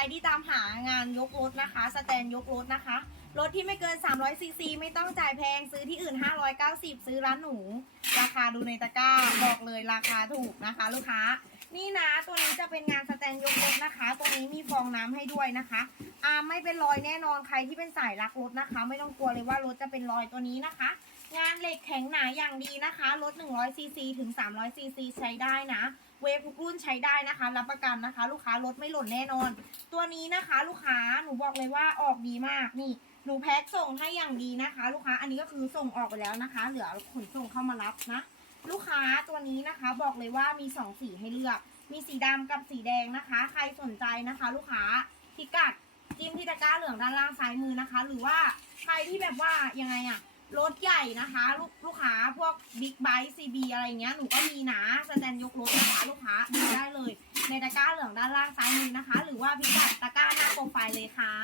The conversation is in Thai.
รที่ตามหางานยกรถนะคะ สแตนยกรถนะคะ รถที่ไม่เกิน 300ซีซีไม่ต้องจ่ายแพงซื้อที่อื่น 590 ซื้อร้านหนู ราคาดูในตะกร้าบอกเลยราคาถูกนะคะ ลูกค้า นี่นะตัวนี้จะเป็นงานสแตนยกรถนะคะตัวนี้มีฟองน้ำให้ด้วยนะคะอาไม่เป็นรอยแน่นอนใครที่เป็นสายรักรถนะคะ ไม่ต้องกลัวเลยว่ารถจะเป็นรอยตัวนี้นะคะ งานเหล็กแข็งหนาอย่างดีนะคะรถ100ซีซีถึง300ซีซีใช้ได้นะ เวฟทุกรุ่นใช้ได้นะคะ รับประกันนะคะ ลูกค้ารถไม่หล่นแน่นอน ตัวนี้นะคะลูกค้าหนูบอกเลยว่าออกดีมากนี่หนูแพ็คส่งให้อย่างดีนะคะ ลูกค้าอันนี้ก็คือส่งออกไปแล้วนะคะ เหลือขนส่งเข้ามารับนะ ลูกค้าตัวนี้นะคะบอกเลยว่ามีสองสีให้เลือก มีสีดำกับสีแดงนะคะ ใครสนใจนะคะ ลูกค้าพิกัดจิ้มที่ตะกร้าเหลืองด้านล่างซ้ายมือนะคะ หรือว่าใครที่แบบว่ายังไงอะ รถใหญ่นะคะ ลูกลูกค้าพวกบิ๊กไบค์ซีบีอะไรเงี้ยหนูก็มีนะสแตนยกรถนะคะลูกค้าดูได้เลย ในตะกร้าเหลืองด้านล่างซ้ายมือนะคะ หรือว่าพิกัดตะกร้าหน้าโปรไฟล์เลยค่ะ